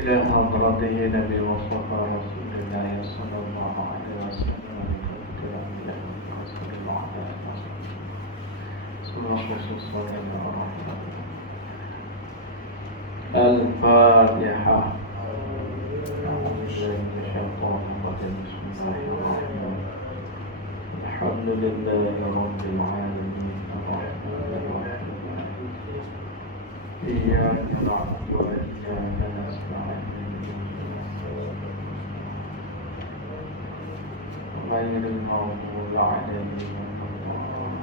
إلى حضرته نبي مصطفى رسول الله صلى الله عليه وسلم والكرام إلى رسول الله عليه وسلم سورة خصوصا الرحمن الفاتحة أعوذ بالله من الشيطان الرجيم بسم الله الرحمن الرحيم الحمد لله رب العالمين الرحمن الرحيم إياك نعبد وإياك نستعين غير المغضوب عليهم ولا الضالين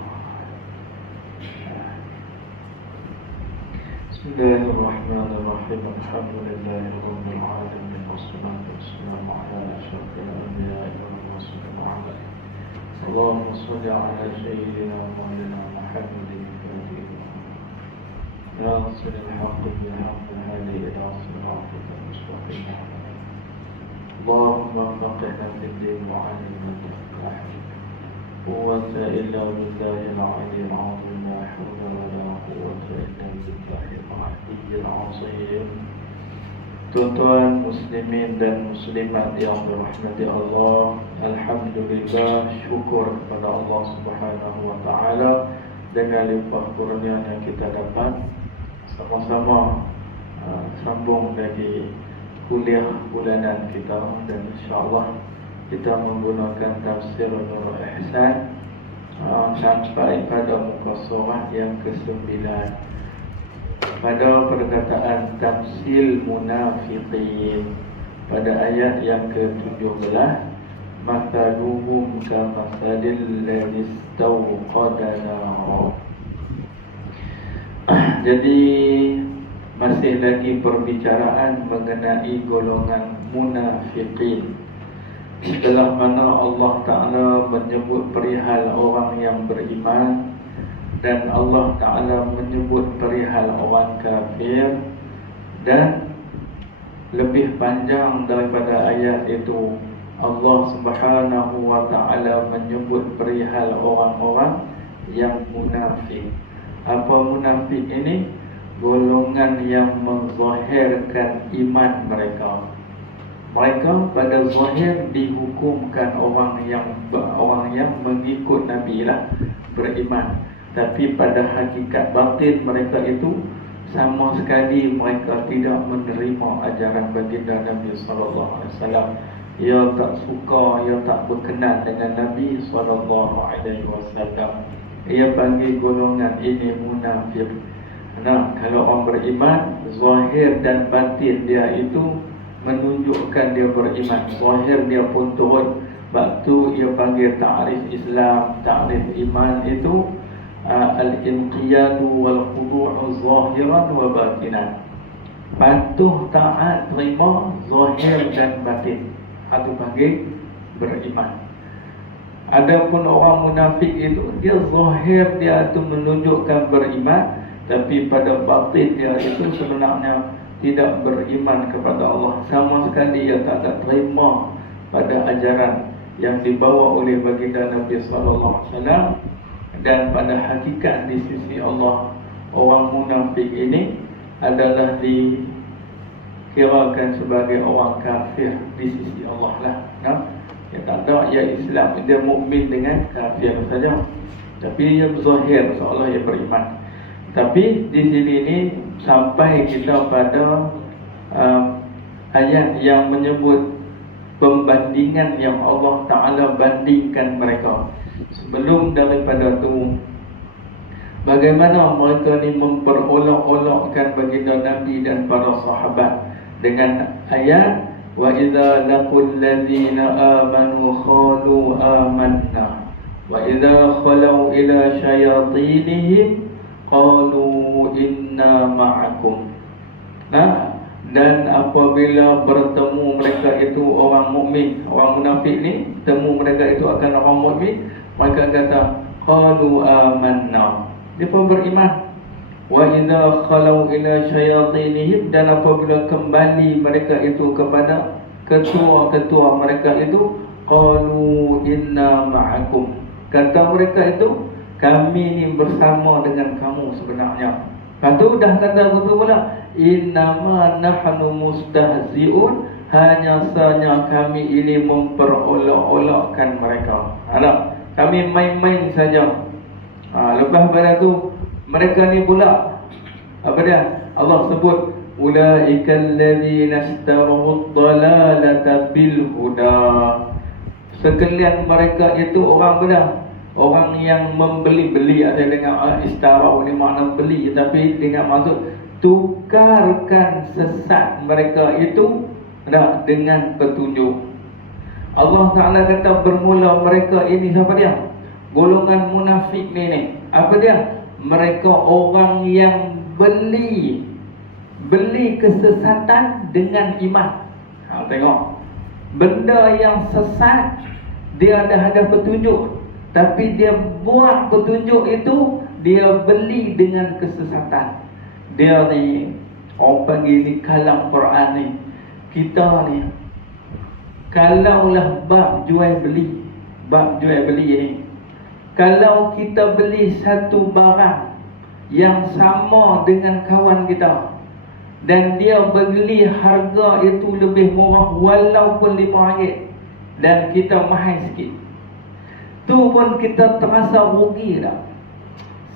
بسم الله الرحمن الرحيم الحمد لله رب العالمين والصلاة والسلام على أشرف الأنبياء والمرسلين وعلى اللهم صل على سيدنا مولانا محمد ناصر الحق بالحق الهادي إلى صراطك المستقيم اللهم فقهنا في الدين وعلمنا التوحيد قوة إلا بالله العلي العظيم لا حول ولا قوة إلا بالله العلي العظيم. Tuan-tuan muslimin dan muslimat yang dirahmati Allah, alhamdulillah, syukur kepada Allah Subhanahu wa taala dengan limpah kurnia yang kita dapat sama-sama sambung dari kuliah bulanan kita, dan insyaAllah kita menggunakan tafsir Nurul Ihsan sampai pada muka surah yang ke-9 pada perkataan tamsil munafiqin pada ayat yang ke-17, mathaluhum kamathalil ladzi istawqada nara. Jadi masih lagi perbicaraan mengenai golongan munafiqin. Setelah mana Allah Ta'ala menyebut perihal orang yang beriman, dan Allah Ta'ala menyebut perihal orang kafir, dan lebih panjang daripada ayat itu Allah Subhanahu wa Ta'ala menyebut perihal orang-orang yang munafik. Apa munafik ini? Golongan yang menzahirkan iman mereka. Mereka pada zahir dihukumkan orang yang mengikut Nabi lah, beriman. Tapi pada hakikat batin mereka itu sama sekali mereka tidak menerima ajaran baginda Nabi sallallahu alaihi wasallam. Ia tak suka, ia tak berkenan dengan Nabi sallallahu alaihi wasallam. Ia panggil golongan ini munafik. Nah, kalau orang beriman, zahir dan batin dia itu menunjukkan dia beriman. Zahir dia pun turut. Waktu ia panggil ta'rif Islam, ta'rif iman itu al-inqiyadu wal khudu'u zahiran wa batinan. Patuh, taat, terima, zahir dan batin. Itu panggil beriman. Adapun orang munafik itu, dia zahir dia itu menunjukkan beriman, tapi pada batin dia itu sebenarnya tidak beriman kepada Allah. Sama sekali dia tak ada terima pada ajaran yang dibawa oleh baginda Nabi sallallahu alaihi wasallam. Dan pada hakikat di sisi Allah, orang munafik ini adalah dikirakan sebagai orang kafir di sisi Allah lah. Dia tak ada, ia Islam, dia mukmin dengan kafir saja, tapi dia zahir seolah ia beriman. Tapi di sini ini sampai kita pada ayat yang menyebut pembandingan yang Allah Ta'ala bandingkan mereka. Sebelum daripada itu, bagaimana mereka ni memperolok-olokkan baginda Nabi dan para sahabat dengan ayat wa idza laqul ladzina amanu qalu amanna wa idza khalu ila syayatinihim qalu inna ma'akum. Nah, dan apabila bertemu mereka itu orang mukmin, orang munafik ni temu mereka itu akan orang mukmin, mereka kata qalu amanna, dia pun beriman. Wa idza khalu ila syayatinihim, dan apabila kembali mereka itu kepada ketua-ketua mereka itu, qalu inna ma'akum, kata mereka itu, kami ni bersama dengan kamu sebenarnya. Lepas tu dah kata betul pula, innama nahnu mustahzi'un, hanya sahaja kami ini memperolok-olokkan mereka. Ada, kami main-main saja. Lepas pada tu mereka ni pula apa dia? Allah sebut ulaikal ladzina ishtaraw ad-dalalata bil huda. Sekalian mereka itu orang benar, orang yang membeli-beli. Ada dengan istarau ni makna beli, tapi dengan maksud tukarkan sesat mereka itu dengan petunjuk. Allah Ta'ala kata bermula mereka ini siapa dia? Golongan munafik ni. Apa dia? Mereka orang yang beli kesesatan dengan iman. Tengok, benda yang sesat dia ada petunjuk, tapi dia buat petunjuk itu dia beli dengan kesesatan. Dia ni orang panggil ni kalam Quran ni. Kita ni kalaulah bab jual beli ni, kalau kita beli satu barang yang sama dengan kawan kita dan dia beli harga itu lebih murah walaupun RM5 dan kita mahal sikit, tu pun kita terasa rugi dah.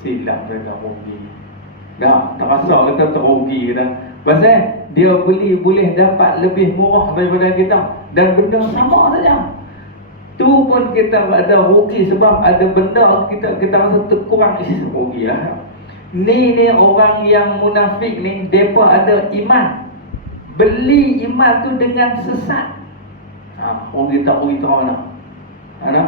Silap mereka rugi dah, terasa kita terugi dah. Pasal dia beli boleh dapat lebih murah daripada kita dan benda sama saja. Tu pun kita ada rugi sebab ada benda kita rasa terkurang, rugi lah. Ni orang yang munafik ni, depa ada iman, beli iman tu dengan sesat. Rugi tak tahu mana.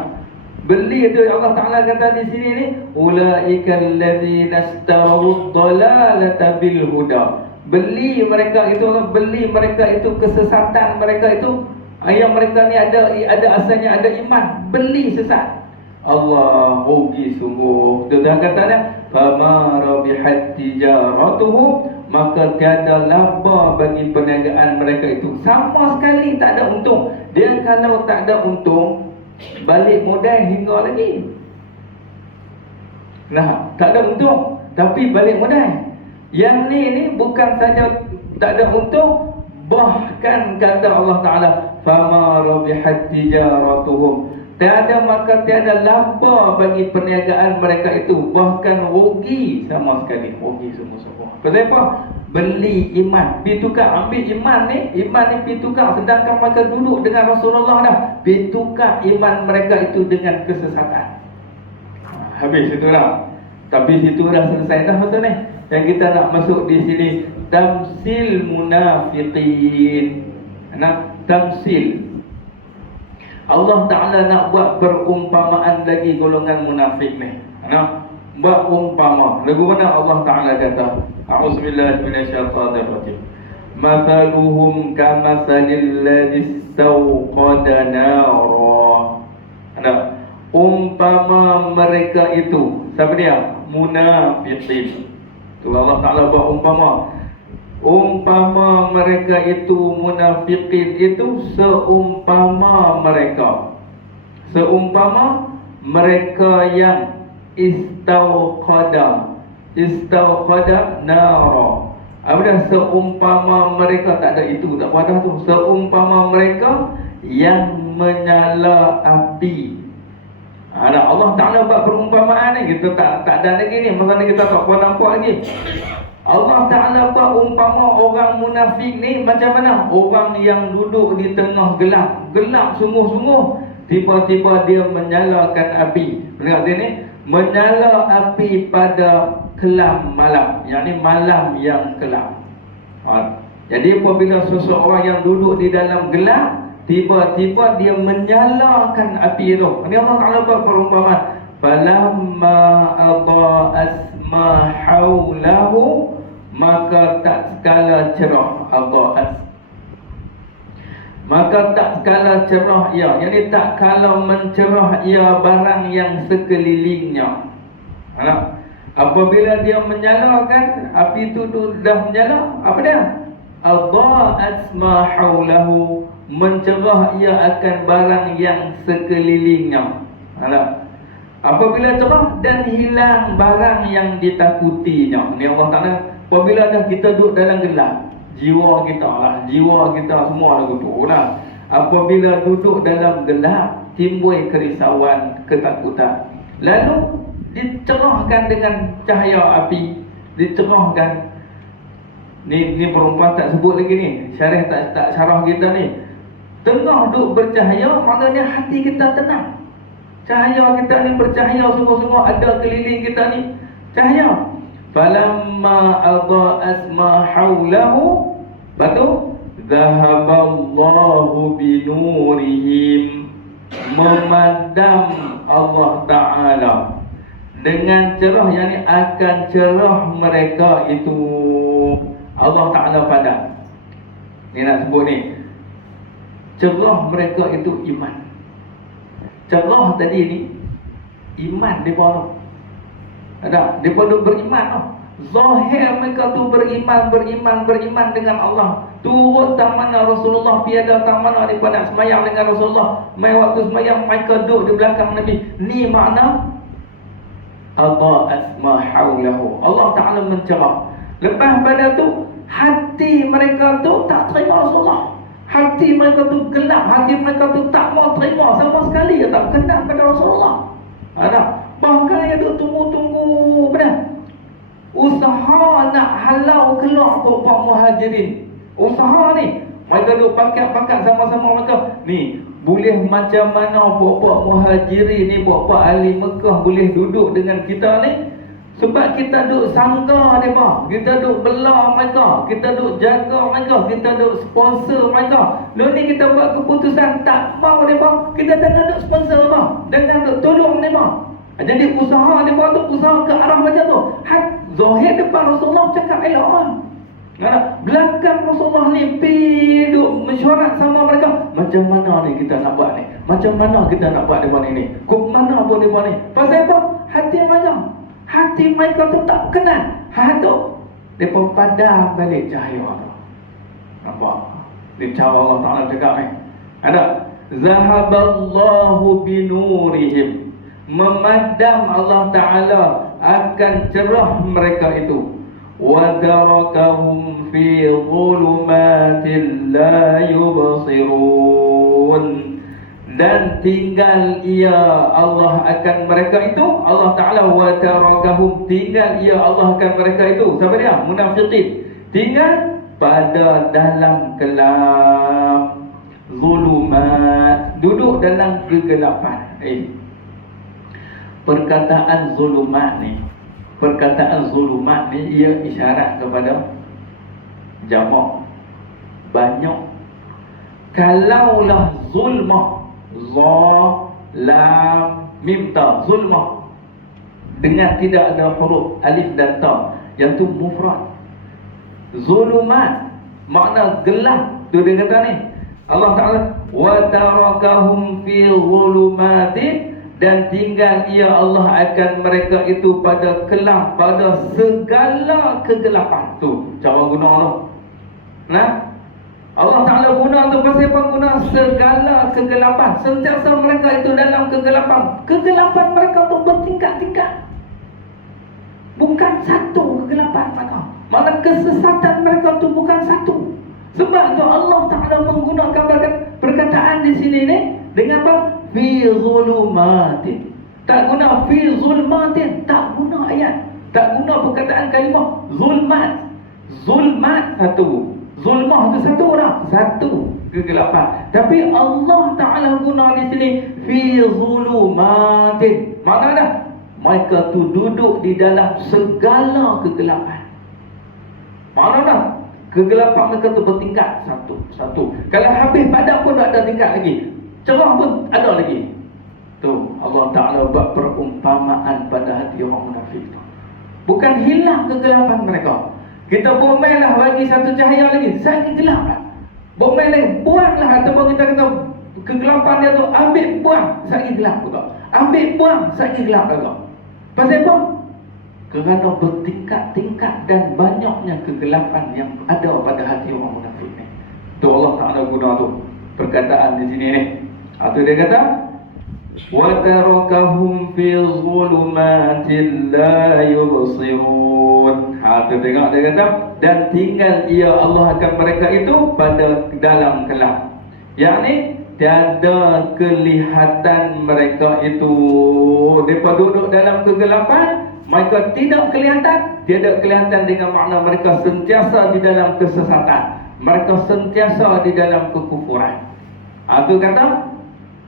Beli tu Allah Ta'ala kata di sini ni, ulaikal ladzina ishtaraw ad-dalalata bil huda. Beli mereka itu kesesatan mereka itu, yang mereka ni ada asalnya ada iman, beli sesat. Allah rugi sungguh. Tu dah katanya, fama rabihat tijaratuhum, maka tiada laba bagi perniagaan mereka itu. Sama sekali tak ada untung. Dia kalau tak ada untung, balik modal hingga lagi. Tak ada untung tapi balik modal. Yang ni bukan saja tak ada untung, bahkan kata Allah Ta'ala, fama rabihat tijaratuhum, tiada laba bagi perniagaan mereka itu, bahkan rugi sama sekali, rugi semua-semua. Kenapa? Beli iman, pergi tukar, ambil iman ni pergi tukar, sedangkan mereka duduk dengan Rasulullah dah, pergi tukar iman mereka itu dengan kesesatan. Habis itu dah. Tapi situ dah selesai dah betul ni. Yang kita nak masuk di sini, tamsil munafiqin. Tamsil. Allah Ta'ala nak buat perumpamaan lagi golongan munafik ni. Buat umpama. Lagu mana Allah Ta'ala kata? A'udzubillahi minasyaitonirrajim. Mathaluhum kamathalil ladzi istawqada nara. Umpama mereka itu, siapa dia? Munafiqin. Tu Allah Ta'ala buat umpama. Umpama mereka itu munafiqin itu seumpama mereka yang istawqada nara. Apa dia? Seumpama mereka, tak ada itu, tak wadah tu. Seumpama mereka yang menyala api. Allah Ta'ala buat perumpamaan ni, kita tak ada lagi ni, masa ni kita tak pernah nampak lagi. Allah Ta'ala buat umpama orang munafik ni macam mana? Orang yang duduk di tengah gelap sungguh-sungguh, tiba-tiba dia menyalakan api. Dengar ni, menyala api pada kelam malam, yakni malam yang kelam. Jadi apabila seseorang yang duduk di dalam gelap, tiba-tiba dia menyalakan api itu. Ini Allah Ta'ala buat perumpamaan. Falamma adha'as ma haulahu, maka tak sekala cerah. Maka tak sekala cerah ia, jadi tak kala mencerah ia barang yang sekelilingnya. Apabila dia menyalakan api itu dah menyala, apa dia? Adha'as ma haulahu, mencerah ia akan barang yang sekelilingnya. Apabila cerah dan hilang barang yang ditakutinya. Ni Allah Ta'ala, apabila dah kita duduk dalam gelap, jiwa kita semua lagu tu lah. Apabila duduk dalam gelap, timbul kerisauan, ketakutan. Lalu dicerahkan dengan cahaya api, dicerahkan. Ni perempuan tak sebut lagi ni, syarah tak syarah kita ni. Tengah duduk bercahaya, maknanya hati kita tenang. Cahaya kita ni bercahaya sungguh-sungguh, ada keliling kita ni cahaya. Falamma adha'at ma haulahu, betul? Zahaballahu binurihim, memadam Allah Ta'ala dengan cerah, yang ni akan cerah mereka itu. Allah Ta'ala padam. Ni nak sebut ni, cerah mereka itu iman. Cerah tadi ni iman mereka tu. Ada, mereka tu beriman tu. Zahir mereka tu beriman dengan Allah. Turut tak mana Rasulullah, piada tak mana mereka nak semayang dengan Rasulullah. Mai waktu semayang mereka duduk di belakang Nabi. Ni makna adha'at ma haulahu, Allah Ta'ala mencerah. Lepas pada tu hati mereka tu tak terima Rasulullah. Hati mereka tu gelap, hati mereka tu tak mau terima sama sekali, tak kenal pada Rasulullah. Ada, bahkan yang duk tunggu-tunggu benar, usaha nak halau keluar puak muhajirin. Usaha ni mereka duk pakat-pakat sama-sama mereka. Ni boleh macam mana puak muhajirin ni, puak ahli Mekah boleh duduk dengan kita ni, sebab kita duk sangga mereka, kita duk bela mereka, kita duk jaga mereka, kita duk sponsor mereka. Lalu ni kita buat keputusan tak mau mereka, kita jangan duk sponsor mereka, jangan duk tolong mereka. Jadi usaha mereka tu usaha ke arah macam tu. Zahir depan Rasulullah cakap elok kan. Belakang Rasulullah ni pergi duk mesyuarat sama mereka. Macam mana ni kita nak buat ni? Macam mana kita nak buat mereka ni? Kok mana pun mereka ni? Pasal apa? Hati mereka tu tak kenal. Tu mereka padam balik cahaya tu. Nampak? Ni cara Allah Ta'ala cakap ni. Ada, zahaballahu binurihim, memadam Allah Ta'ala akan cerah mereka itu. Wa tarakahum fi dhulumatin la yubsirun, dan tinggal ia Allah akan mereka itu. Allah Ta'ala wa tarakahum, tinggal ia Allah akan mereka itu. Siapa dia? Munafiqin. Tinggal pada dalam gelap, zulumat, duduk dalam kegelapan. Perkataan zulumat ni ia isyarat kepada jamak, banyak. Kalaulah zulmah, lam mim ta, zulmah dengan tidak ada huruf alif dan ta, yang tu mufrad. Zulumat makna gelap. Tu dia kata ni, Allah Ta'ala wa tarakahum fi zulumatin, dan tinggal ia Allah akan mereka itu pada gelap, pada segala kegelapan. Tu cara guna Allah. Nah, Allah Ta'ala guna tu pasal apa? Guna segala kegelapan. Sentiasa mereka itu dalam kegelapan. Kegelapan mereka tu bertingkat-tingkat, bukan satu kegelapan mereka. Mana kesesatan mereka tu bukan satu. Sebab tu Allah Ta'ala menggunakan perkataan di sini ni dengan apa? Fi zulumatin. Tak guna fi zulmatin, tak guna ayat, tak guna perkataan kalimah zulmat. Zulmat satu, zulmah tu satu orang, satu kegelapan. Tapi Allah Ta'ala guna di sini fi zulumatin. Mana dah? Mereka tu duduk di dalam segala kegelapan. Mana dah? Kegelapan mereka tu bertingkat satu. Kalau habis padam pun tak ada tingkat lagi, cerah pun ada lagi. Tu Allah Ta'ala buat perumpamaan pada hati orang munafik tu. Bukan hilang kegelapan mereka. Kita bomel lah bagi satu cahaya lagi, lagi gelap lah. Bomel lagi, buang lah. Ataupun kita kata kegelapan dia tu ambil, buang, lagi gelap juga. Ambil, buang, lagi gelap juga. Pasal apa? Kerana bertingkat-tingkat dan banyaknya kegelapan yang ada pada hati orang munafik ni. Tu Allah Ta'ala guna tu perkataan di sini ni. Itu dia kata wa tarakahum fi zulumatin la yubsirun. Tu tengok dia kata, dan tinggal ia Allah akan mereka itu pada dalam gelap. Yakni tiada kelihatan mereka itu. Mereka duduk dalam kegelapan, mereka tidak kelihatan. Tiada kelihatan dengan makna mereka sentiasa di dalam kesesatan, mereka sentiasa di dalam kekufuran. Itu kata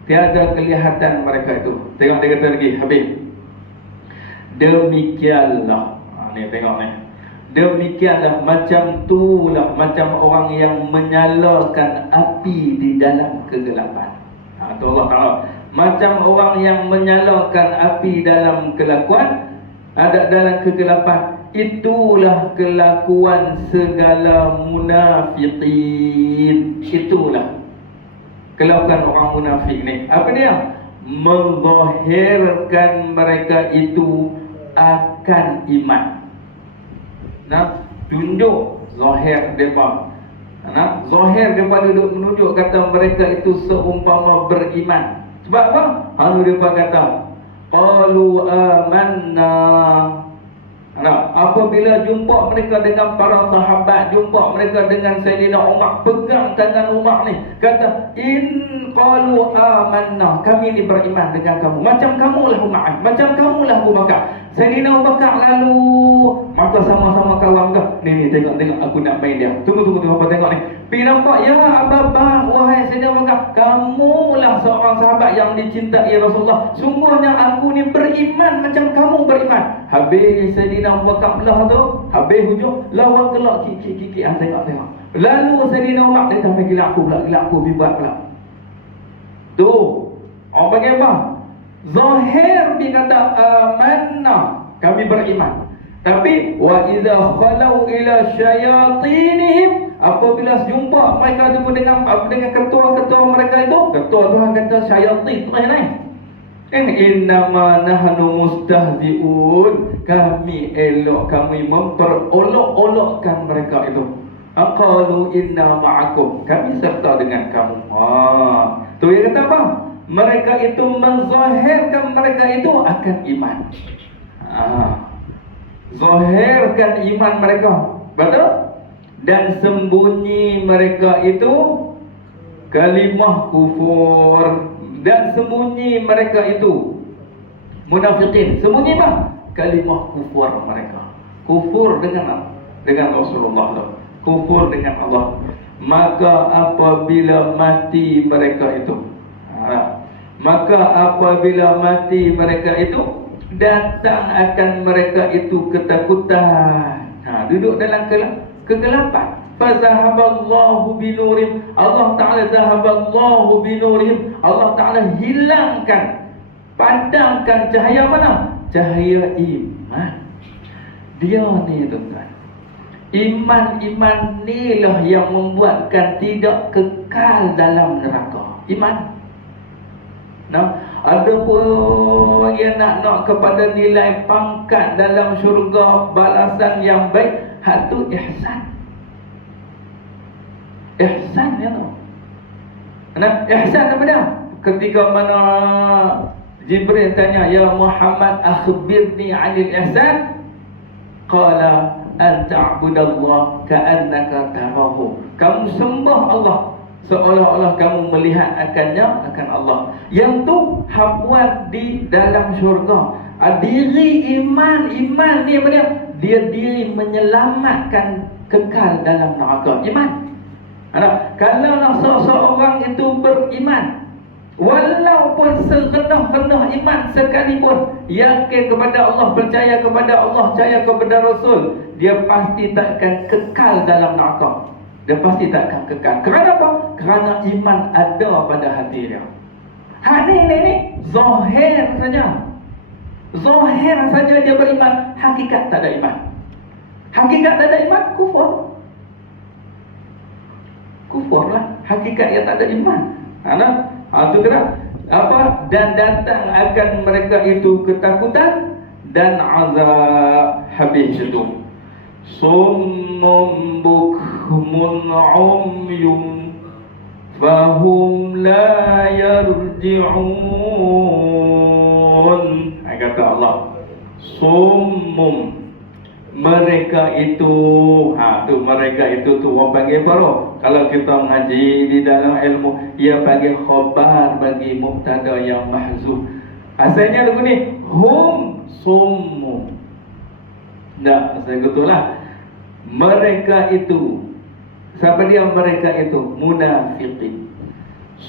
tiada kelihatan mereka itu. Tengok dia kata lagi, habis. Demikianlah. Ni tengok ni. Demikianlah, macam itulah macam orang yang menyalakan api di dalam kegelapan. Tu Allah Ta'ala. Macam orang yang menyalakan api dalam kelakuan, ada dalam kegelapan. Itulah kelakuan segala munafiqin. Itulah kelakuan orang munafik ni. Apa dia? Menzahirkan mereka itu akan iman. Tunjuk zahir mereka. Zahir mereka duduk menunjuk kata mereka itu seumpama beriman. Sebab apa? Mereka kata qalu amanna. Apabila jumpa mereka dengan para sahabat, jumpa mereka dengan Sayyidina Umar, pegang tangan Umar ni, kata in qalu amanna, kami ni beriman dengan kamu. Macam kamulah Umar, macam kamulah Abu Bakar. Sayyidina Abu Bakar lalu maka sama-sama kawan kah? Ni tengok aku nak main dia. Tunggu apa tengok ni. Pergi nampak, ya Abu Bakar, wahai Sayyidina Abu Bakar, kamulah seorang sahabat yang dicintai Rasulullah. Sungguhnya aku ni beriman macam kamu beriman. Habis Sayyidina Abu Bakar belah tu, habis hujung lawan gelak kiki tengok. Lalu Sayyidina Umar dia tambah gila aku bibat pula. Tu orang panggil apa? Zahir dia kata amanna, kami beriman. Tapi wa idza khalau ila syayatinihim, apabila jumpa mereka jumpa dengan ketua-ketua mereka itu, ketua Tuhan kata syayatin lain. Innama nahnu mustahzi'un, kami memperolok-olokkan mereka itu. Aqalu inna ma'akum, kami serta dengan kamu. Tu yang kata apa? Mereka itu menzahirkan mereka itu akan iman. Zahirkan iman mereka, betul? Dan sembunyi mereka itu kalimah kufur. Dan sembunyi mereka itu munafiqin. Sembunyi apa? Kalimah kufur mereka. Kufur dengan Rasulullah, kufur dengan Allah. Maka apabila mati mereka itu, datang akan mereka itu ketakutan. Duduk dalam kegelapan. Fazahaballahu binurihim, Allah Ta'ala zahaballahu binurihim, Allah Ta'ala hilangkan, padamkan cahaya mana? Cahaya iman. Dia ni tuan-tuan, iman ni lah yang membuatkan tidak kekal dalam neraka. Iman. Ada pun yang nak kepada nilai pangkat dalam syurga, balasan yang baik, hatu ihsan. Ihsan ya tu. Ihsan apa dia? Ketika mana Jibril tanya, ya Muhammad akhbirni 'anil ihsan, qala an ta'budallah ka'annaka tarahu. Kamu sembah Allah seolah-olah kamu melihat akan Allah. Yang tu habuat di dalam syurga. Diri iman ni apa dia? Dia diri menyelamatkan kekal dalam neraka. Iman. Kalau seseorang itu beriman, walaupun serendah-rendah iman sekalipun, yakin kepada Allah, percaya kepada Allah, percaya kepada Rasul, dia pasti takkan kekal dalam neraka. Dia pasti takkan kekal. Kerana apa? Kerana iman ada pada hati dia. Ini zahir saja. Zahir saja dia beriman, hakikat tak ada iman. Hakikat tak ada iman, kufur. Kufur lah, hakikat yang tak ada iman. Itu kena apa? Dan datang akan mereka itu ketakutan dan azab. Habis itu summum bukmun umyum fahum la yarji'un. Kata Allah, summum, mereka itu, mereka itu orang panggil apa? Kalau kita mengaji di dalam ilmu, ia panggil khabar bagi mubtada yang mahzuf. Asalnya lagu ni hum summum. Tak, saya betulah. Mereka itu, siapa dia mereka itu? Munafiqin.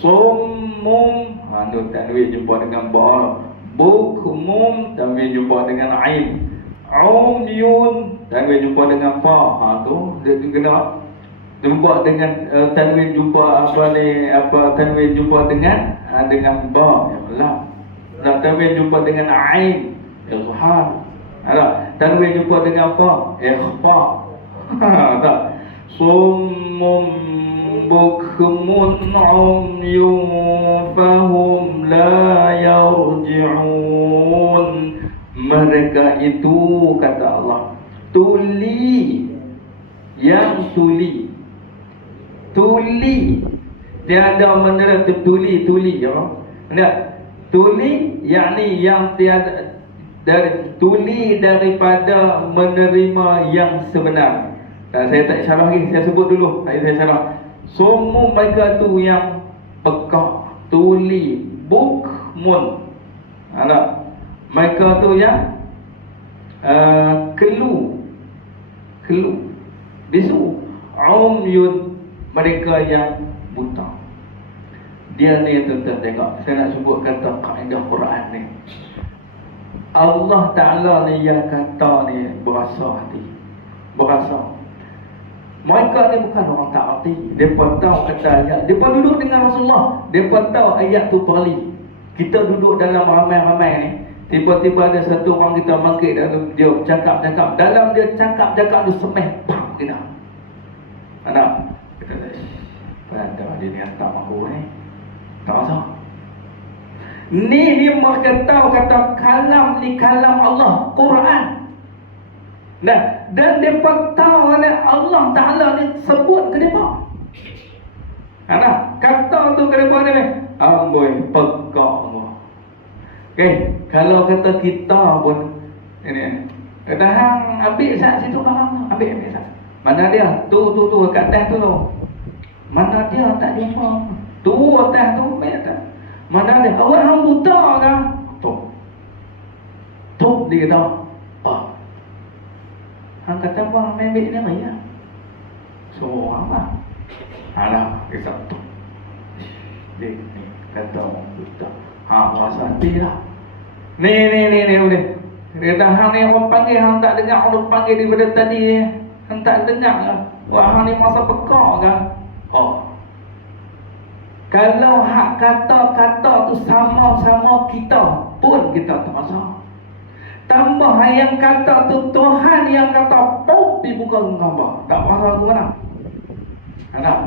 Summum, tu tanwin jumpa dengan ba. Bukmum, tanwin jumpa dengan ain. Umyun, tanwin jumpa dengan fa. Tu dia kena jumpa dengan tanwin jumpa tanwin jumpa dengan ba, ikhlas. Dan tanwin jumpa dengan ain, izhar. Tanwin jumpa dengan fa, ikhfa. Tak. Summum bukmun umyun fahum la yarji'un. Mereka itu, kata Allah, tuli, yang tuli. Tuli, tiada menera tuli ya. Enggak. Tuli yakni yang tiada, dari tuli daripada menerima yang sebenar. Saya tak syarah lagi, saya sebut dulu. Saya syarah. Semua mereka tu yang pekak, tuli, bukmun. Mereka tu yang kelu, bisu. Umyun, mereka yang buta. Dia ni tuan-tuan tengok, saya nak sebut kata kaedah Quran ni. Allah Ta'ala ni yang kata ni berasa hati, berasa. Mereka ni bukan orang tak hati. Mereka tahu kata ayat. Mereka duduk dengan Rasulullah, mereka tahu ayat tu perli. Kita duduk dalam ramai-ramai ni, tiba-tiba ada satu orang kita bangkit dan dia cakap-cakap. Dalam dia cakap-cakap tu semeh, pam, kena. Anak, kita tak, pada dia ni hantar aku ni. Tak rasa. Ni mereka tahu kata kalam ni kalam Allah, Quran. Dan mereka tahu Allah Ta'ala ni sebut ke mereka. Kata tu ke mereka ni, amboi, pekak Allah. Okay, kalau kata kita pun ini, kata hang ambil sat situ barang, ambil sat. Mana dia? Tu kat atas tu. Mana dia? Tak jumpa. Tu atas tu, ambil atas. Mana dia? Awak hang buta ke? Tu dia kata, hang kata apa? Ambil ni raya. So apa? Kisah tu. Dia ni kata orang buta. Rasa hati lah. Ni boleh. Dia kata hang ni orang panggil, hang tak dengar orang panggil daripada tadi. Hang tak dengar lah. Wah, hang ni masa pekak ke? Kalau hak kata-kata tu sama-sama kita pun kita tak rasa. Tambah yang kata tu Tuhan yang kata pop di muka gambar. Tak rasa aku mana?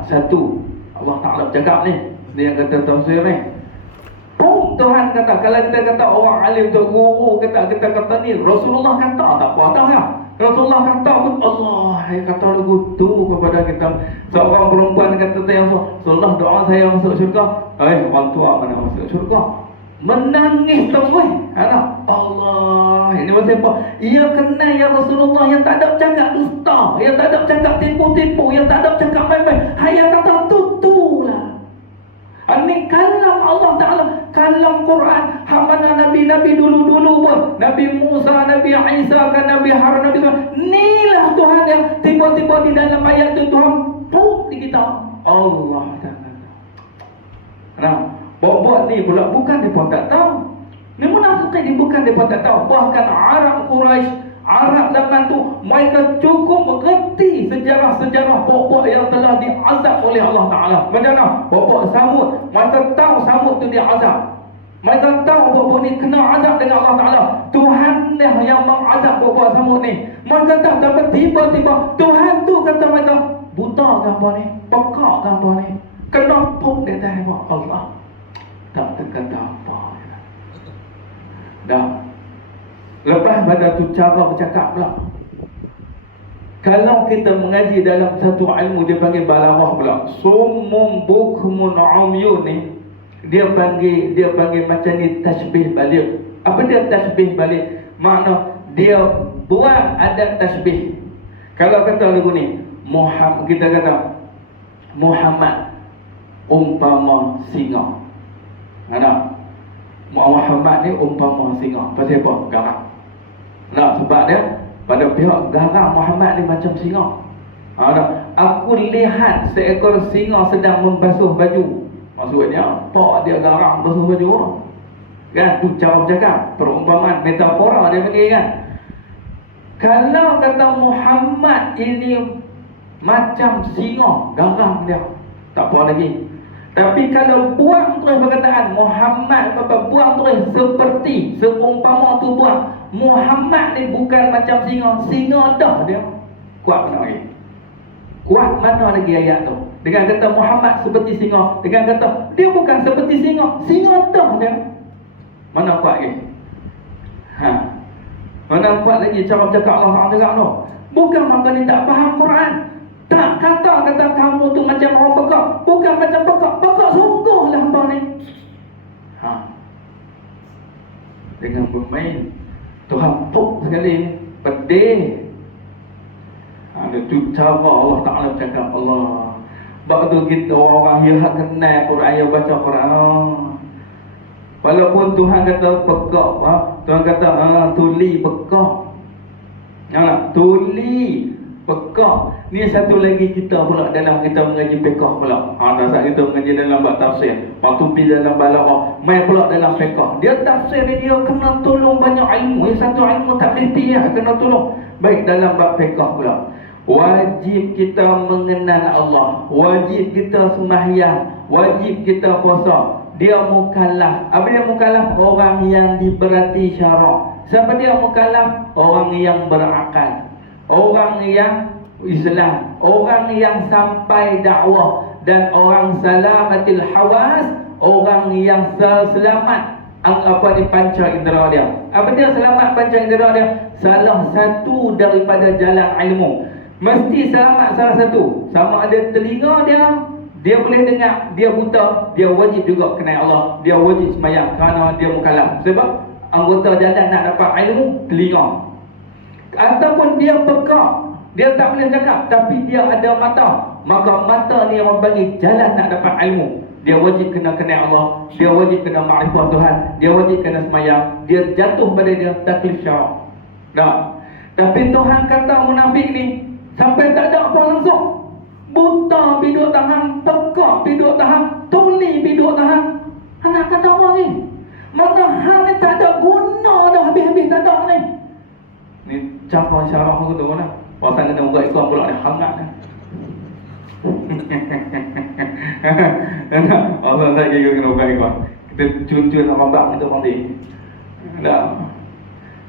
Satu, Allah Ta'ala cakap ni, dia yang kata tafsir ni. Pop Tuhan kata, kalau kita kata orang alim tu guru kita kata ni, Rasulullah kata tak apa dah ya. Rasulullah kata pun Allah kata lagu tu kepada kita. Seorang perempuan kata yang Rasulullah doa saya masuk syurga. Orang tua mana masuk syurga? Menangis terus. Allah, ini pasal apa? Ia kenal ya Rasulullah yang tak ada cakap dusta, yang tak ada cakap tipu-tipu, yang tak ada cakap main-main. Hayat kata tutulah. Ini kalam Allah Ta'ala, kalam Quran. Hamana Nabi-Nabi dulu-dulu pun, Nabi Musa, Nabi Isa, kan Nabi Harun, Nabi Sulaiman. Inilah Tuhan yang tiba-tiba di dalam ayat itu Tuhan pun di kita. Allah Ta'ala. Buat ni pula bukan mereka tak tahu. Ni munafikin ni bukan mereka tak tahu. Bahkan Arab Quraisy, Arab zaman tu, mereka cukup mengerti sejarah-sejarah pokok yang telah diazab oleh Allah Ta'ala. Macam mana? Pokok Samud, mereka tahu Samud tu diazab. Mereka tahu pokok ni kena azab dengan Allah Ta'ala. Tuhan lah yang mengazab pokok Samud ni. Mereka tahu, tapi tiba-tiba Tuhan tu kata mereka, buta ke apa ni? Pekak ke apa ni? Kena pok dia atas Allah. Tak terkata apa. Dah. Lepas pada tu cara bercakap pula. Kalau kita mengaji dalam satu ilmu, dia panggil balaghah pula. Summum bukmun umyun ni, dia panggil macam ni tasbih balik. Apa dia tasbih balik? Makna dia buat adat tasbih. Kalau kata lagu ni, kita kata Muhammad umpama singa. Mana? Muhammad ni umpama singa. Pasal apa? Garang. Nah, sebab dia pada pihak garang Muhammad ni macam singa. Aku lihat seekor singa sedang membasuh baju. Maksudnya, pak dia garang basuh baju. Kan? Tu cara bercakap, perumpamaan, metafora dia panggil kan. Kalau kata Muhammad ini macam singa, garang dia, tak apa lagi. Tapi kalau buang terus perkataan Muhammad, buang terus seperti, seumpama tu buang, Muhammad ni bukan macam singa. Singa dah dia. Kuat mana lagi? Kuat mana lagi ayat tu? Dengan kata Muhammad seperti singa, dengan kata dia bukan seperti singa. Singa dah dia. Mana kuat lagi? Mana kuat lagi cara bercakap Allah Ta'ala? Bukan maka ni tak faham Quran. Tak kata kamu tu macam orang pekak. Bukan macam pekak. Pekak sungguh lah hamba ni. Dengan bermain Tuhan puk sekali ni, pedih. Itu cara Allah Ta'ala bercakap. Allah, sebab tu kita orang yang kenal Quran, yang baca Quran, walaupun Tuhan kata pekak, Tuhan kata tuli pekak, tuli pekak. Ni satu lagi kita pula dalam kita mengaji fiqh pula. Saat kita mengaji dalam bab tafsir, waktu pergi dalam balaghah, mai pula dalam fiqh. Dia tafsir ni dia kena tolong banyak ilmu. Satu ilmu tak boleh pergi kena tolong. Baik dalam bab fiqh pula, wajib kita mengenal Allah, wajib kita sembahyang, wajib kita puasa. Dia mukallaf. Apa dia mukallaf? Orang yang diberati syarak. Siapa dia mukallaf? Orang yang berakal, orang yang Islam, orang yang sampai dakwah, dan orang salamatil hawas, orang yang selamat di panca indera dia. Apa dia selamat panca indera dia? Salah satu daripada jalan ilmu. Mesti selamat salah satu. Sama ada telinga dia boleh dengar, dia buta, dia wajib juga kenal Allah, dia wajib sembahyang kerana dia mukallaf. Sebab anggota jalan nak dapat ilmu, telinga. Ataupun dia pekak, dia tak boleh cakap, tapi dia ada mata, maka mata ni orang panggil jalan nak dapat ilmu. Dia wajib kena kenal Allah, dia wajib kena makrifat Tuhan, dia wajib kena sembahyang, dia jatuh pada dia taklif syarak. Tapi Tuhan kata munafik ni sampai tak ada apa langsung. Buta piduk tangan, pekak piduk tangan, tuli piduk tangan. Anak kata apa ni? Mana hal ni tak ada guna dah, habis-habis tak ada ni. Ni cara syarah aku tu mana? Pasal kena buat ikut pula ni hangat ni. Allah tak kira kena buat ikut. Kita cun-cun sama bang itu mandi. Tak.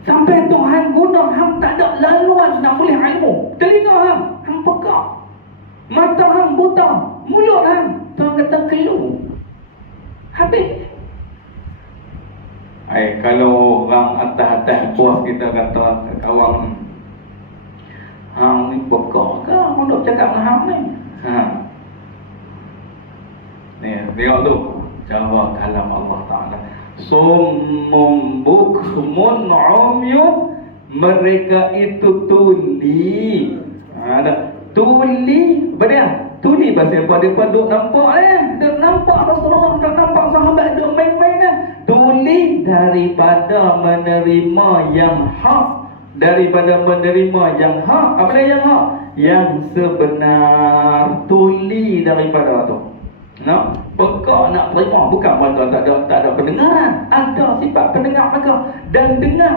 Sampai Tuhan guna hang tak ada laluan nak boleh ilmu. Telinga hang pekak. Mata hang buta. Mulut hang Tuhan kata kelu. Habis. Kalau orang atas-atas puas kita kata kawan hang ni pekak ke? Orang cakap dengan hang ni. Ni, tengok tu cara kalam Allah Ta'ala. Summum bukmun umyun, mereka itu tuli. Tuli, apa dia? Tuli pasal apa? Dia duk nampak dia nampak Rasulullah, tak nampak sahabat duk main-main Tuli daripada menerima yang hak, daripada menerima yang hak. Apa dia yang hak? Yang sebenar. Tuli daripada tu. Pekak nak terima. Bukan mereka tak ada pendengaran. Ada sifat pendengar mereka dan dengar,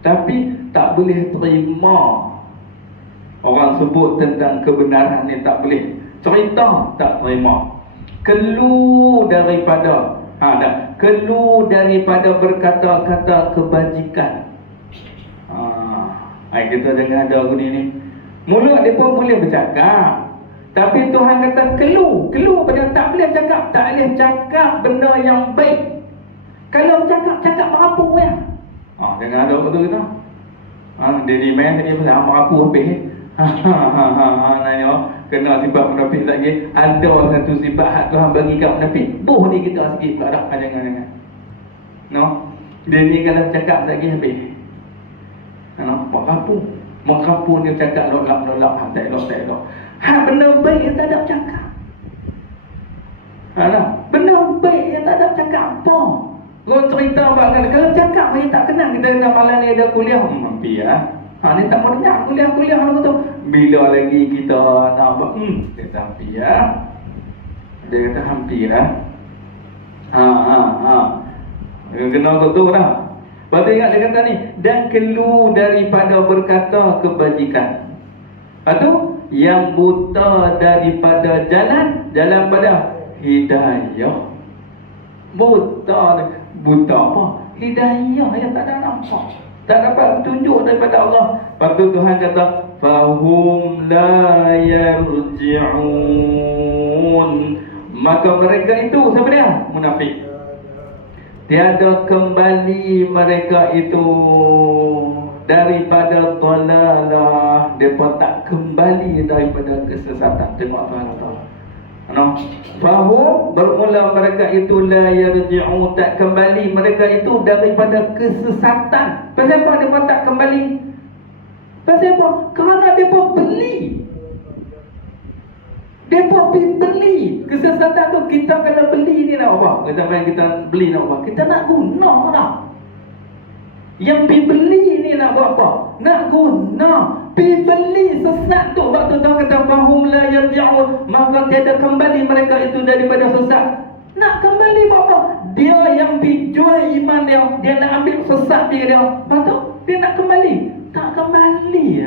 tapi tak boleh terima. Orang sebut tentang kebenaran ni tak boleh. Cerita tak terima. Kelu daripada kelu daripada berkata-kata kebajikan. Kita dengar ada gini ni. Mulut dia pun boleh bercakap, tapi Tuhan kata kelu pada tak boleh cakap, tak boleh cakap benda yang baik. Kalau cakap merapu ya. Jangan ada betul kita. Dia di main dia pasal merapu habis. Nanya kena sifat munafik lagi. Ada satu sifat hak Tuhan bagi kat munafik. Boh ni kita sikit pula dah. Jangan. No. Dia ni kalau cakap lagi habis. No, Mengkapu dia cakap lolak, tak elok. Hak benda baik dia tak ada cakap. Benda baik dia tak ada cakap apa. Kalau cerita abang kalau cakap dia tak kenal. Kita nak malam ni ada kuliah. Mampi ni tak mau dengar kuliah orang tu. Bila lagi kita nak buat dia kata hampir Dia kata hampir kena tu dah. Lepas tu ingat dia kata ni, dan keluar daripada berkata kebajikan. Lepas tu yang buta daripada jalan pada hidayah. Buta apa? Hidayah yang tak ada nampak. Tak dapat petunjuk daripada Allah. Lepas tu Tuhan kata fahum la yarji'un. Maka mereka itu siapa dia? Munafik. Tiada kembali mereka itu daripada dalalah. Mereka tak kembali daripada kesesatan. Tengok Tuhan kata fahum, bermula mereka itu la yarji'un, tak kembali mereka itu daripada kesesatan. Pasal apa mereka tak kembali? Pasal apa? Kerana mereka beli. Mereka beli kesesatan tu. Kita kena beli ni nak apa? Kita beli nak apa? Kita nak guna tak? Yang beli ni nak buat apa? Nak guna. Beli sesat tu. Waktu Tuhan kata fahum la yarji'un, maka tiada kembali mereka itu daripada sesat. Nak kembali buat apa? Dia yang dijual iman dia nak ambil sesat dia. Lepas tu dia nak kembali. Tak kembali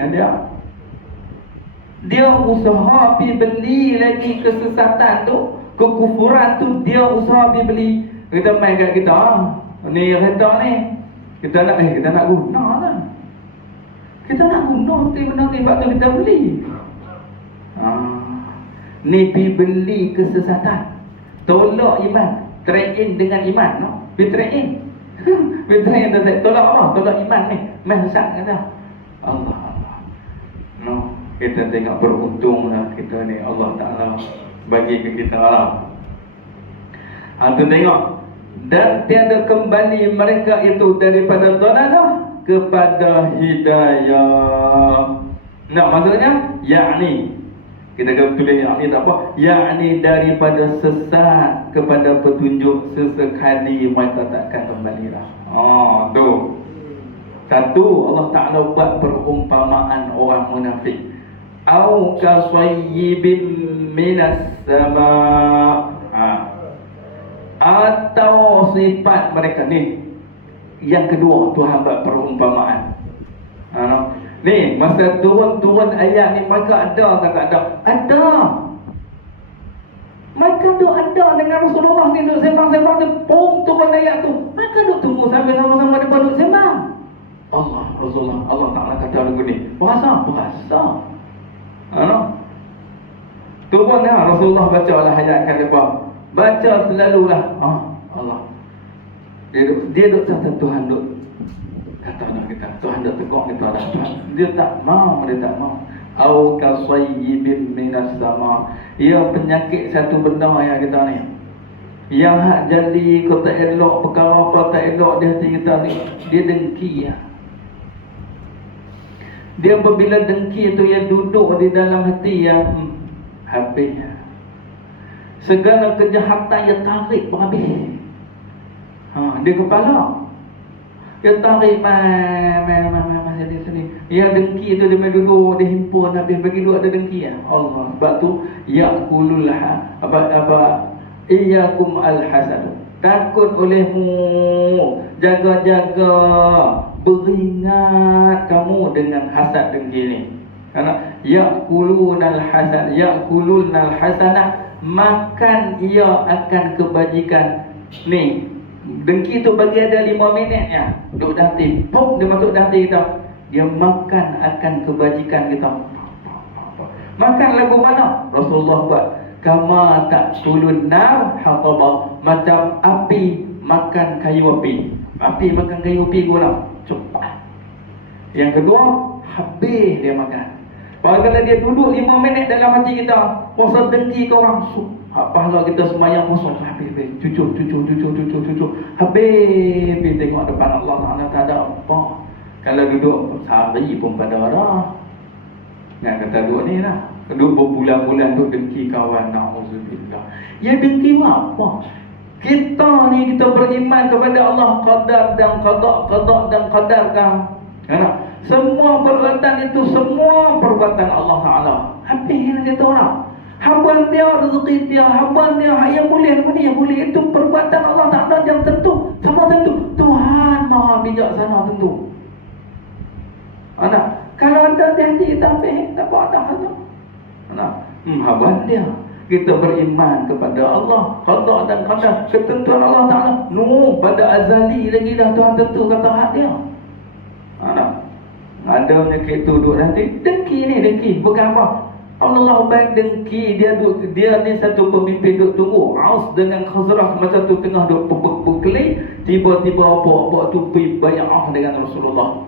dia usaha beli lagi kesesatan tu, kekufuran tu, dia usaha beli. Kita main kat kita ni kereta ni kita nak guna lah. Kita nak guna benda sebab tu kita beli. Ni beli kesesatan. Tolak iman, trade in dengan iman, no? Trade in. Tolak apa? Tolak iman ni. Sesat kata. Allah. No, kita tengok beruntunglah kita ni, Allah Taala bagi ke kita lah. Tu tengok. Dan tiada kembali mereka itu daripada dalalah kepada hidayah. Nah, maksudnya yakni kita kena tulis yakni tak apa? Yakni daripada sesat kepada petunjuk sesekali mereka takkan kembali dah. Tu. Satu, Allah Ta'ala buat perumpamaan orang munafik. Au kasayyibin minas sama'. Atau sifat mereka ni. Yang kedua, Tuhan buat perumpamaan. Ni, masa turun ayat ni, mereka ada ke tak ada? Ada. Mereka duk ada dengan Rasulullah ni, duk sembang-sembang ni, turun ayat tu. Mereka duk tunggu sambil sama-sama depan duk sembang. Rasulullah, Allah Ta'ala kata lagu ni, puasa. Turun dah, Rasulullah baca lah ayat kan lepas. Baca selalulah. Allah. Dia duk kata Tuhan duk kata dah kita. Tuhan duk tegak kita dah. Dia tak mau. Au kasayyibin minas sama. Ia penyakit satu benda yang kita ni. Yang hak jadi kau tak elok, perkara apa tak elok di hati kita ni, dia dengki Dia apabila dengki itu yang duduk di dalam hati yang habisnya. Segala kejahatan yang tarik berhabis. Dia kepala. Dia tarik sini. Yang dengki itu dia main duduk, dia himpun habis bagi dua ada dengki Allah. Sebab tu yaqulul iyyakum al-hasad. Takut olehmu, jaga-jaga, beringat kamu dengan hasad dengki ni. Karena yaqulunal hasanah, makan ia akan kebajikan. Ni, dengki tu bagi ada 5 minit duduk dah hati, dia masuk dah hati kita. Dia makan akan kebajikan kita. Makan lagu mana? Rasulullah buat. Kama ta'kulun nar hataba, macam api makan kayu api. Api makan kayu api guna cepat. Yang kedua, habis dia makan. Kalau dia duduk 5 minit dalam hati kita, puasa dengki ke orang, pahala kita sembahyang kosong habis, cucuk. Habis tengok depan Allah Ta'ala tak ada apa. Kalau duduk sehari pun pada arah. Yang kata duduk ni lah, duduk berbulan-bulan duduk dengki kawan, na'udzubillah. Ya dengki apa? Kita ni kita beriman kepada Allah, qadar dan qadar kan. Semua perbuatan itu semua perbuatan Allah Ta'ala. Habis yang kata orang, hamba dia rezeki dia, hamba dia yang boleh yang boleh, itu perbuatan Allah Ta'ala yang tentu. Sama tentu Tuhan Maha bijaksana tentu. Kalau ada di hati kita tak apa ada hal. Hamba dia, kita beriman kepada Allah, qada dan qadar, ketentuan Allah Ta'ala. Pada azali lagi dah Tuhan tentu kata hak dia. Ada penyakit tu duduk nanti dengki bukan apa. Allah baik dengki dia ni satu pemimpin duduk tunggu Aus dengan Khazraj macam tu tengah duduk berkelih, tiba-tiba apa tu pergi bai'ah dengan Rasulullah,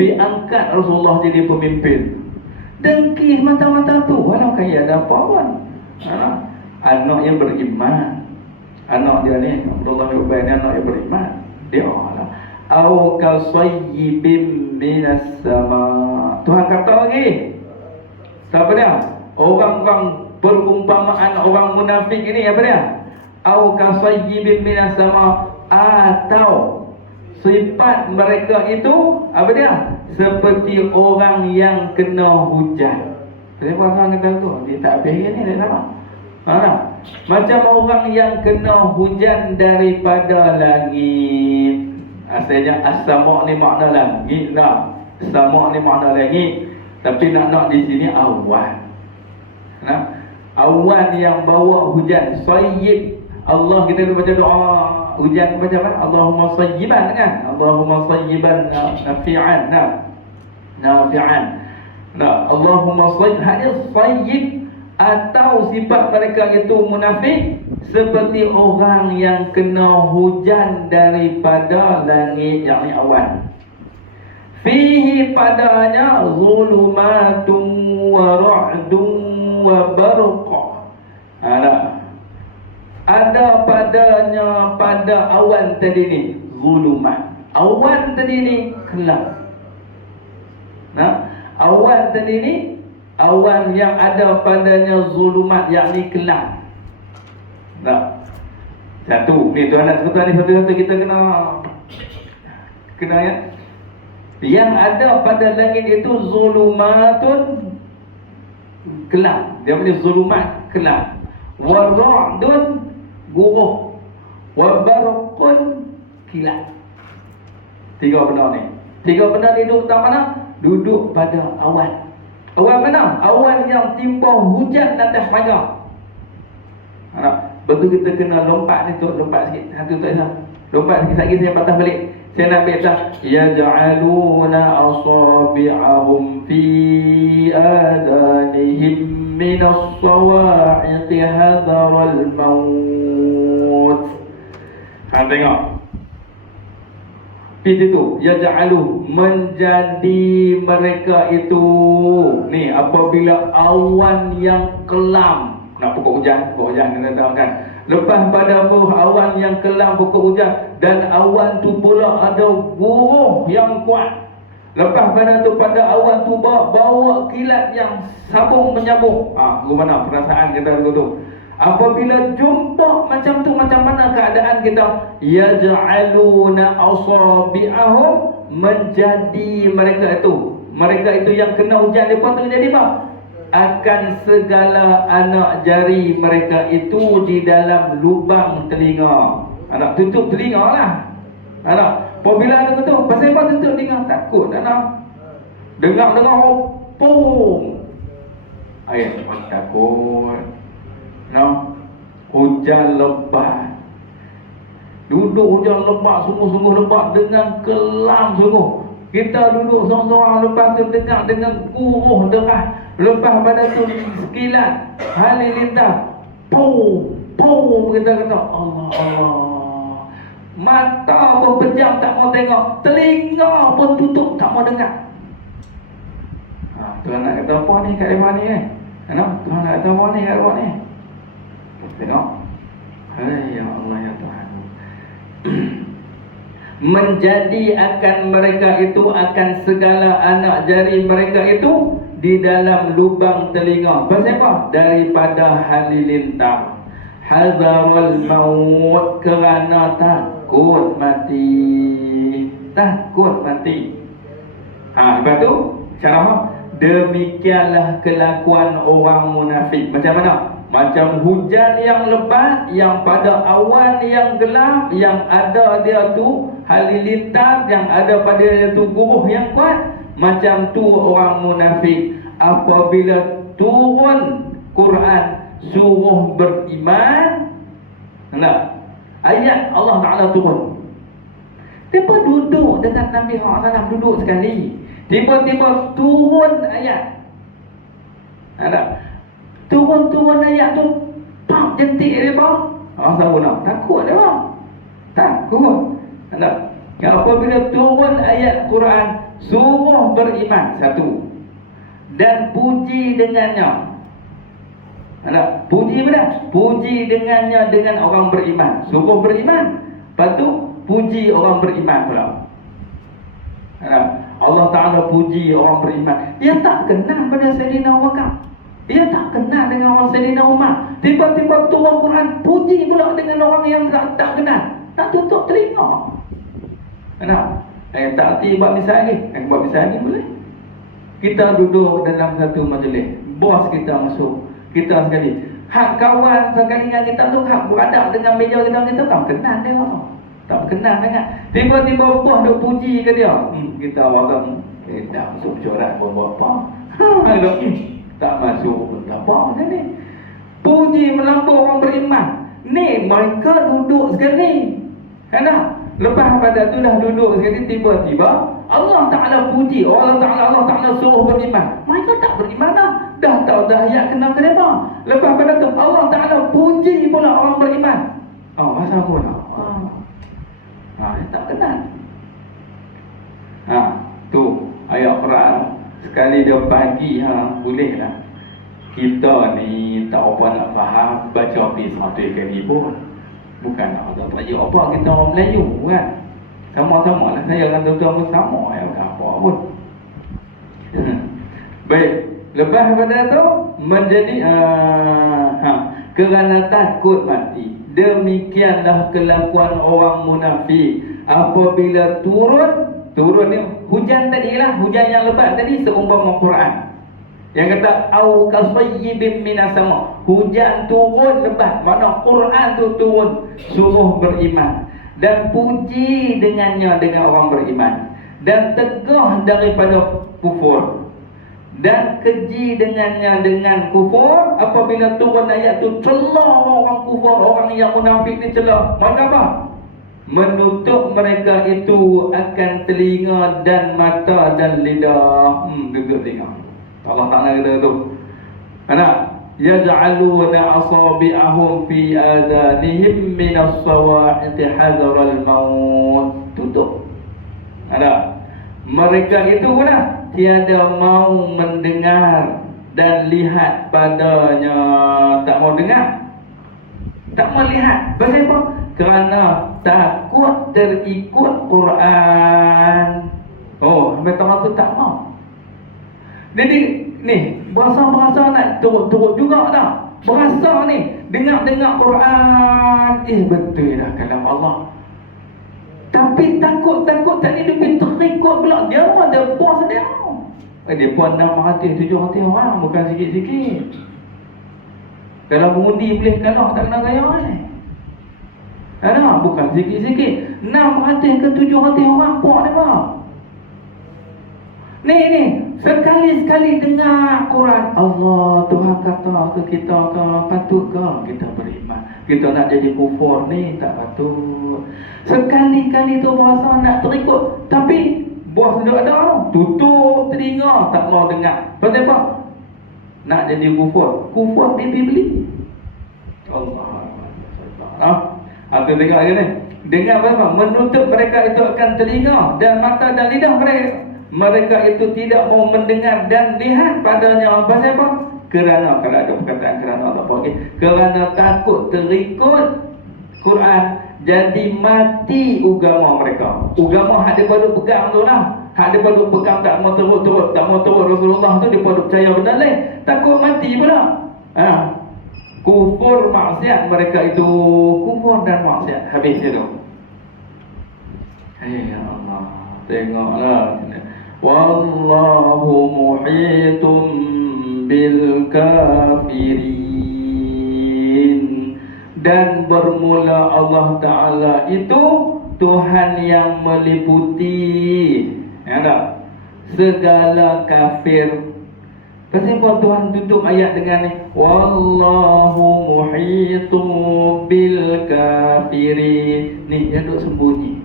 pergi angkat Rasulullah jadi pemimpin. Dengki mata-mata tu, walau kaya ada apa pun. Anak yang beriman, anak dia ni Abdullah bin Ubay ni anak yang beriman, dia au kasayyibim minas sama. Tuhan kata lagi, apa dia? Orang-orang perumpamaan orang munafik ini apa dia? Au kasayyibim minas sama, atau sifat mereka itu apa dia? Seperti orang yang kena hujan. Kenapa orang kata tu? Dia tak habis ni dia sama. Macam orang yang kena hujan daripada langit. Asalnya as-sama' ni makna langit lah. As-sama' ni makna langit, tapi nak di sini awan. Awan yang bawa hujan. Sayyib. Allah kita baca doa hujan macam apa? Allahumma sayyiban kan? Allahumma sayyiban nafi'an. Nafi'an. Allahumma sayyib. Atau sifat mereka itu munafik seperti orang yang kena hujan daripada langit, yakni awan. Fihi padanya zulumatun wa ra'dun wa barq. Ada padanya pada awan tadi ni zulumat. Awan tadi ni gelap. Awan tadi ni awan yang ada padanya zulumat, yakni gelap. Satu ni tuan nak sebutkan ni satu-satu kita kena ya. Yang ada pada langit itu zulumatun gelap. Dia punya zulumat gelap. Wa ra'dun guruh. Wa barqun kilat. Tiga benda ni. Tiga benda ni duduk tak mana? Duduk pada awan. Awan mana? Awan yang timpa hujan atas pagar. Betul kita kena lompat ni tu, lompat sikit. Satu tak sah. Lompat sikit lagi saya patah balik. Saya nak ambil tak? Yaj'aluna asabi'ahum fi adanihim minas sawa'iqi hadaral maut. Tengok. Itu yaj'alu, menjadi mereka itu ni apabila awan yang kelam nak pokok hujan kena tahu kan. Lepas pada awan yang kelam pokok hujan, dan awan tu pula ada guruh yang kuat. Lepas pada tu pada awan tu bawa kilat yang sambung menyambung. Gimana perasaan kita tu? Apabila jumpa macam tu, macam mana keadaan kita? Yaj'aluna asabi'ahum, menjadi mereka itu yang kena hujan depa tu jadi apa? Akan segala anak jari mereka itu di dalam lubang telinga. Anak tutup telinga lah. Apabila ada tu, pasal apa tutup telinga? Takut anak dengar pum. Takut. Hujan lebat. Duduk hujan lebat, sungguh-sungguh lebat dengan kelam sungguh. Kita duduk seorang-seorang, lepas tu dengar dengan guruh derah. Lepas pada tu sekilat halilintar. Pum, kita kata Allah. Mata pun pejam tak mau tengok, telinga pun tutup tak mau dengar. Tuhan nak kata apa ni kat mereka ni kan? Tuhan nak kata apa ni kat mereka ni? Tengok. Hai ya Allah ya Tuhan. Menjadi akan mereka itu, akan segala anak jari mereka itu di dalam lubang telinga. Pasal apa? Daripada halilintar. Hazarul maut, kerana takut mati. Takut mati. Lepas tu cara apa? Demikianlah kelakuan orang munafik. Macam mana? Macam hujan yang lebat, yang pada awan yang gelap, yang ada dia tu halilintar, yang ada pada dia tu guruh yang kuat. Macam tu orang munafik. Apabila turun Quran suruh beriman, ayat Allah Ta'ala turun, tiba duduk dengan Nabi SAW, duduk sekali, tiba-tiba turun ayat. Turun ayat tu, pak jentik dia bang. Takut dia bang. Takut. Apabila turun ayat Quran suruh beriman, satu, dan puji dengannya. Puji mana? Puji dengannya dengan orang beriman. Suruh beriman, lepas tu puji orang beriman pula. Allah Ta'ala puji orang beriman. Dia tak kenal pada Sayyidina Abu Bakar, dia tak kenal dengan orang Sayyidina Umar. Tiba-tiba turun Quran puji pula dengan orang yang tak kenal. Tak tutup telinga. Tak erti buat misal ni. Buat misal ni boleh. Kita duduk dalam satu majlis, bos kita masuk, kita sekali, hak kawan sekali dengan kita tu, hak beradab dengan meja kita tak kenal dia, tak kenal sangat. Tiba-tiba bos duk puji ke dia, kita rasa dah masuk corak pun buat apa. Tak masuk pun tak apa macam ni. Puji melampau orang beriman. Ni mereka duduk sekali, lepas pada tu dah duduk sekali, tiba-tiba Allah Ta'ala puji, Allah Ta'ala suruh beriman. Mereka tak beriman dah tahu dah ayat kena kenapa. Lepas pada tu Allah Ta'ala puji pula orang beriman. Masa pun dia tak kenal. Tu ayat Quran. Sekali dia bagi, bolehlah. Kita ni tak apa nak faham, baca habis satu kali pun. Bukan nak belajar apa, kita orang Melayu kan. Sama-sama lah, saya dengan tuan-tuan pun sama, bukan apa pun. Baik, lepas pada tu menjadi kerana takut mati. Demikianlah kelakuan orang munafik. Apabila turun ni hujan tadi lah, hujan yang lebat tadi seumpama Quran. Yang kata au kasayyibin minas sama, hujan turun lebat, mana Quran tu turun suruh beriman, dan puji dengannya dengan orang beriman, dan tegah daripada kufur, dan keji dengannya dengan kufur. Apabila turun ayat tu celah orang kufur, orang yang munafik ni celah. Maka apa? Menutup mereka itu akan telinga dan mata dan lidah. Duduk tengok Allah Ta'ala kata tu, yaj'aluna asabi'ahum fi adanihim minas sawa'iqi hadaral maut. Tutup. Mereka itu tiada mau mendengar dan lihat padanya. Tak mau dengar, tak mau lihat. Pasal apa? Kerana takut terikut Quran. Sampai orang tu tak mau. Jadi ni berasa-berasa nak turut-turut juga tak? Berasa ni dengar-dengar Quran, betul dah kalam Allah. Tapi takut-takut tadi dia terikut pula. Dia ada bos dia. Dia pun 600-700 orang, bukan sikit-sikit. Kalau mengundi boleh kalah, tak kena gaya bukan sikit-sikit. 600 ke 700 orang puak dia bang. Ni sekali-sekali dengar Quran, Allah Tuhan kata ke kita ke, patut ke kita beriman? Kita nak jadi kufur ni tak patut. Sekali-kali tu berasa nak terikut, tapi bos dia ada, tutup telinga, tak mau dengar. Pasal apa? Nak jadi kufur. Kufur dia beli. Allah. Atau tengok lagi ni. Dengar apa? Menutup mereka itu akan telinga dan mata dan lidah mereka. mereka itu tidak mau mendengar dan lihat padanya. Pasal apa? Kerana, kalau ada perkataan kerana tak apa, okay? Kerana takut terikut Quran, jadi mati agama mereka. Agama hak dia pada pegang tu lah. Hak dia pada pegang tak mau turut Rasulullah tu, dia pada percaya benda lain. Takut mati pula. Kufur maksiat mereka itu, kufur dan maksiat. Habis je tu. Ya Allah, tengoklah. Wallahu muhitum bil kafirin. Dan bermula Allah Ta'ala itu Tuhan yang meliputi, ya tak? Segala kafir. Pasal apa Tuhan tutup ayat dengan ni? Wallahu muhitu bil kafirin. Ni dia duk sembunyi.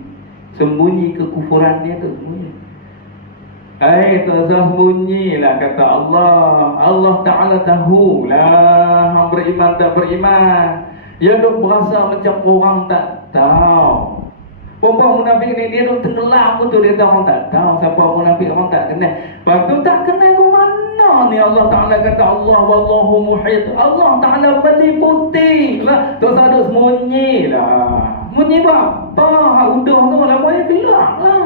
Sembunyi kekufuran dia tu, sembunyi. Tak usah sembunyilah, kata Allah. Allah Ta'ala tahu lah hang beriman tak beriman. Dia duk berasa macam orang tak tahu. Bapak munafik ni dia duk tenggelam betul, dia tahu orang tak tahu siapa munafik, orang tak kenal. Lepas tu tak kenal ke mana ni Allah Ta'ala kata Allah wallahu muhit. Allah Ta'ala meliputi lah. Tak usah duk sembunyi lah. Sembunyi apa? Hak udah tu lama dia keluar lah.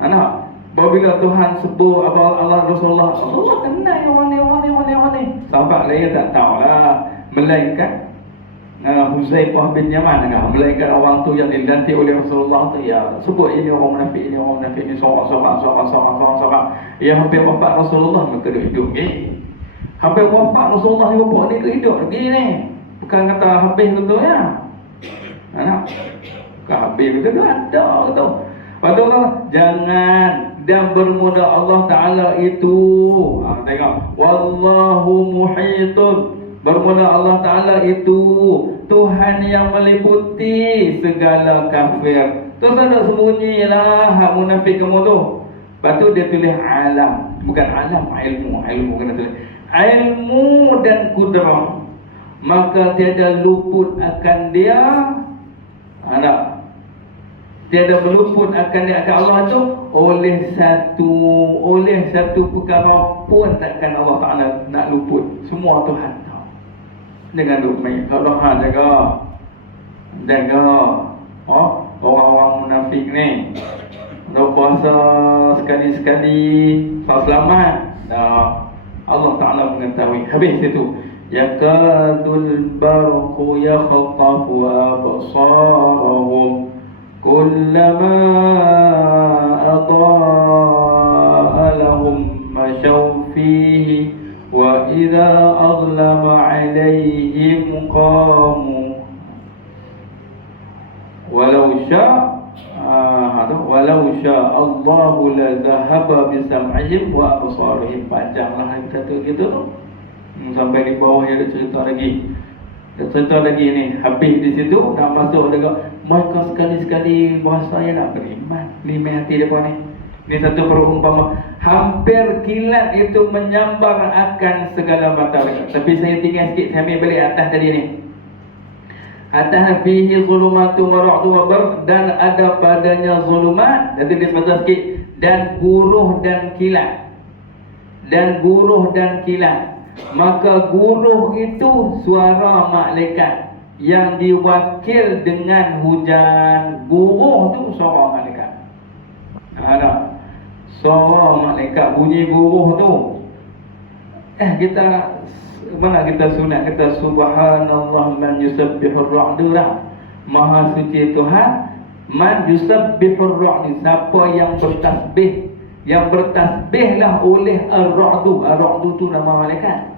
Anak, apabila Tuhan sebut Allah Rasulullah kenal orang ni. Sahabat lain tak tahulah. Melainkan Huzaifah bin Yaman, melainkan orang tu yang dilantik oleh Rasulullah tu, ya sebut ini orang munafik, ini orang munafik, ini sorak. Ya hampir wafat Rasulullah mereka hidup lagi. Hampir wafat Rasulullah ni bapak ni hidup lagi ni. Bukan kata habis betul ya. Anak, bukan habis betul tu ada betul. Lepas tu jangan, dan bermula Allah Ta'ala itu, tengok, wallahu muhitun. Bermula Allah Ta'ala itu Tuhan yang meliputi segala kafir. Terus ada sembunyilah hak munafik kamu tu. Lepas tu dia tulis alam. Bukan alam, ilmu. Ilmu kena tulis ilmu dan kudrah. Maka tiada luput akan dia. Tiada meluput akan dia, akan Allah tu oleh satu perkara pun takkan Allah Ta'ala nak luput. Semua Tuhan tahu. Jangan duk main. Kalau jaga orang-orang munafik ni. Kalau puasa sekali-sekali selamat. Allah Ta'ala mengetahui. Habis itu. Yakadul barqu yakhtafu absarahum kullama adaa lahum masyaw fihi wa idza aghlama alaihim qamu walau Allahu la dhahaba bi sam'ihim wa absarihim. Panjanglah kita tu gitu tu. Sampai di bawah dia ada cerita lagi. Cerita lagi ni, habis di situ nak masuk dekat mereka sekali-sekali bahasanya nak beriman. Ni hati depa ni. Ni satu perumpama. Hampir kilat itu menyambar akan segala mata mereka. Tapi saya tinggal sikit, saya ambil balik atas tadi ni. Atas fihi zulumatu wa ra'du wa barq, dan ada padanya zulumat. Nanti dia sebut sikit, dan guruh dan kilat. Dan guruh dan kilat. Maka guruh itu suara malaikat yang diwakil dengan hujan. Guruh tu suara malaikat. Ada suara malaikat bunyi guruh tu. Kita sunat kita subhanallah man yusabbihur ra'du lah. Maha suci Tuhan man yusabbihur ra'du, siapa yang bertasbih. Yang bertasbihlah oleh ar-ra'du. Ar-ra'du tu nama malaikat.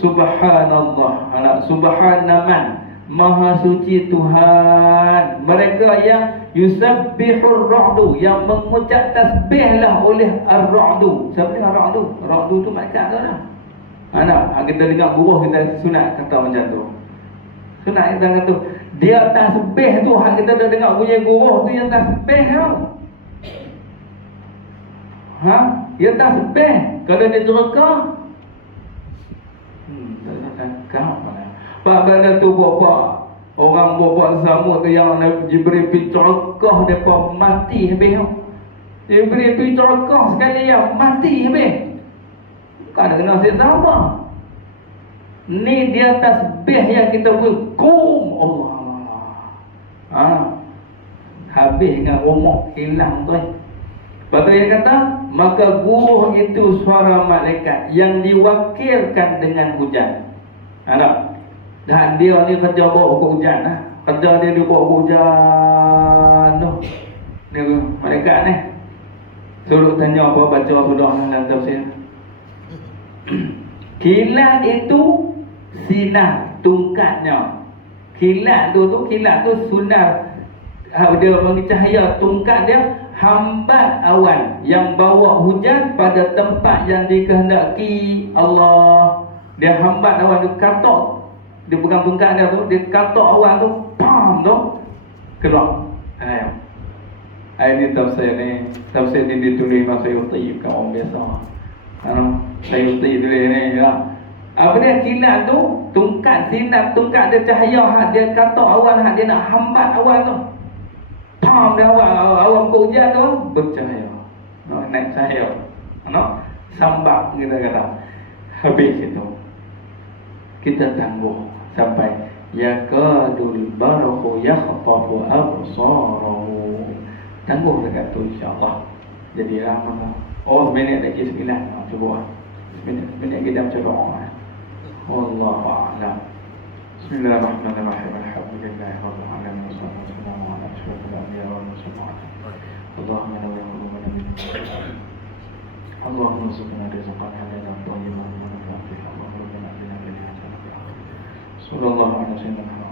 Subhanallah, subhanaman, maha suci Tuhan. Mereka yang yusabbihur ra'du, yang mengucap tasbihlah oleh ar-ra'du. Siapa ni ar-ra'du? Ar-ra'du tu malaikat tu lah. Kita dengar guru kita sunat kata macam tu. Sunat kita kata dia tasbih tu, hak kita dah dengar bunyi guru tu yang tasbih tu. Dia tasbih. Kalau dia jerka, tak kau mana. Pak benda tu bapak orang bapak zamut tu yang Jibril pergi cerakah depa mati habis tu. Dia beri pergi terokong sekali ya, mati habis. Bukan ada kena siksa apa. Ni dia tasbih yang kita beri. Kum Allah. Habis dengan romok, hilang tu. Lepas tu dia kata, maka guruh itu suara malaikat yang diwakilkan dengan hujan. Ada. Dan dia ni kerja bawa buku hujan lah. Kerja dia bawa buku hujan tu. Ni malaikat ni. Suruh tanya apa baca sudah dalam tafsir. Kilat itu sinar tungkatnya. Kilat tu sinar. Dia bagi cahaya tungkat dia hambat awan yang bawa hujan pada tempat yang dikehendaki Allah. Dia hambat awan tu, katok. Dia pegang tungkat dia tu, dia katok awan tu, pam tu keluar. Ini tafsir ni ditulis masa Sayuti, bukan orang biasa. Sayuti tulis ni ya. Apa dia kilat tu, tungkat sinar tungkat dia cahaya dia katok awan dia nak hambat awan tu. Pam dia awan hujan tu bercahaya. Naik cahaya. Sambak kita kata. Habis itu. Kita tangguh sampai yakadul barqu yakhtafu absarahu. Tangguh dekat tu insya-Allah. Jadilah mana. Minit lagi 9. Cuba. Minit kita baca doa. Wallahu a'lam. Bismillahirrahmanirrahim. Alhamdulillahirabbil alamin. Wassalamu ala asyrafil anbiya'i wal mursalin. Allahumma la ilaha illa anta. Allahumma subhana rizqan halalan thayyiban wa nafi'an. Allahumma rabbana atina fid dunya hasanah wa fil akhirati hasanah. Sallallahu alaihi wasallam.